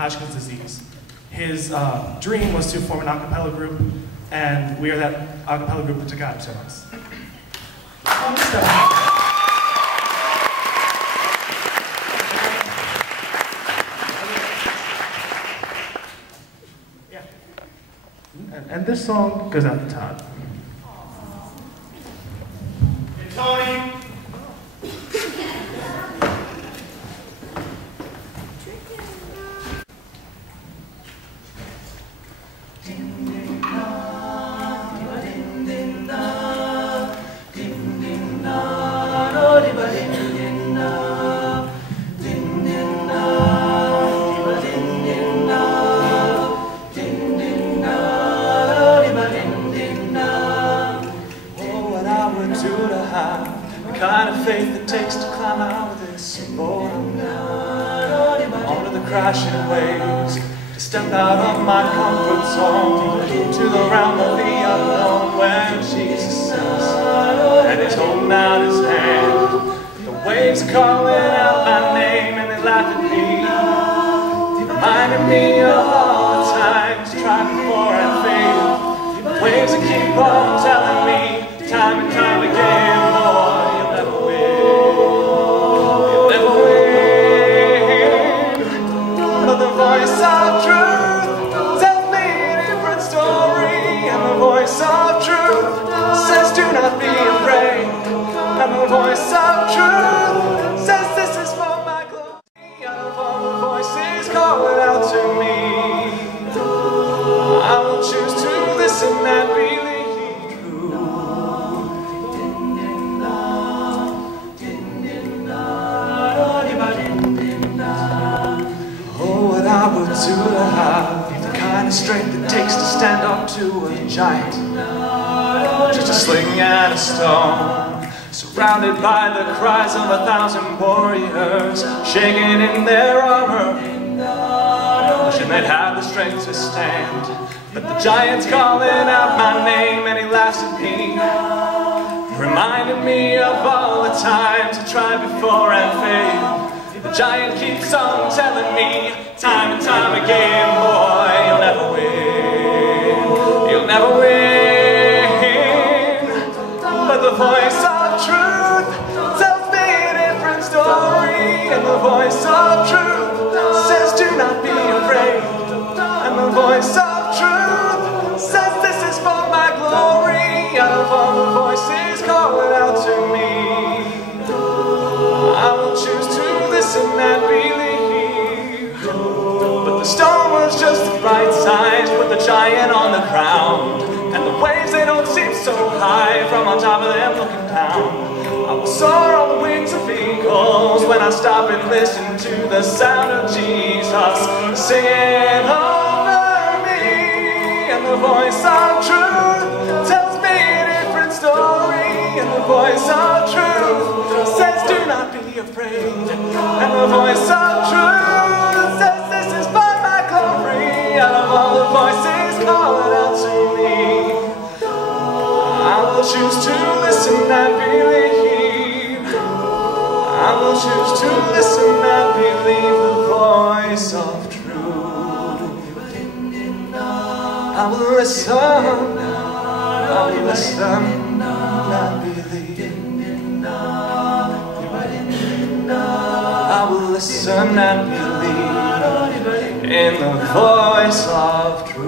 Hodgkin's disease. His dream was to form an a cappella group, and we are that a cappella group, the Toccatatones. And this song goes out to Todd. Hey, Tony! The kind of faith it takes to climb out of this boat onto the crashing waves, to step out of my comfort zone to the realm of the unknown, where Jesus sits and he's holding out his hand. The waves are calling out my name and they laugh at me, reminding me of all the times tried before I failed. The waves that keep on telling me time and time again, boy, you'll never win, you'll never win. But the voice of truth tells me a different story, and the voice of truth says do not be afraid, and the voice of truth says this is for my glory. Out of all the voices calling out to me, I will choose to listen and believe. I would do to have the kind of strength it takes to stand up to a giant, just a sling and a stone, surrounded by the cries of 1,000 warriors, shaking in their armor, wishing they'd have the strength to stand. But the giant's calling out my name and he laughs at me, reminding me of all the times I tried before and failed. The giant keeps on telling me, time and time again, boy, you'll never win, you'll never win. But the voice of truth tells me a different story, and the voice of truth says do not be afraid, and the voice of truth says this is for my glory. Out of all the voices calling out to me, I will choose to listen and believe. But the stone was just the right size, put the giant on the ground, and the waves, they don't seem so high from on top of them looking down. I will soar on the wings of eagles when I stop and listen to the sound of Jesus singing over me. And the voice of truth tells me a different story, and the voice of truth says do not be afraid, and the voice of truth says this is for my glory. Out of all the voices calling out to me, I will choose to listen and believe. I will choose to listen and believe the voice of truth. I will listen, I will listen and believe. I will listen and believe in the voice of truth.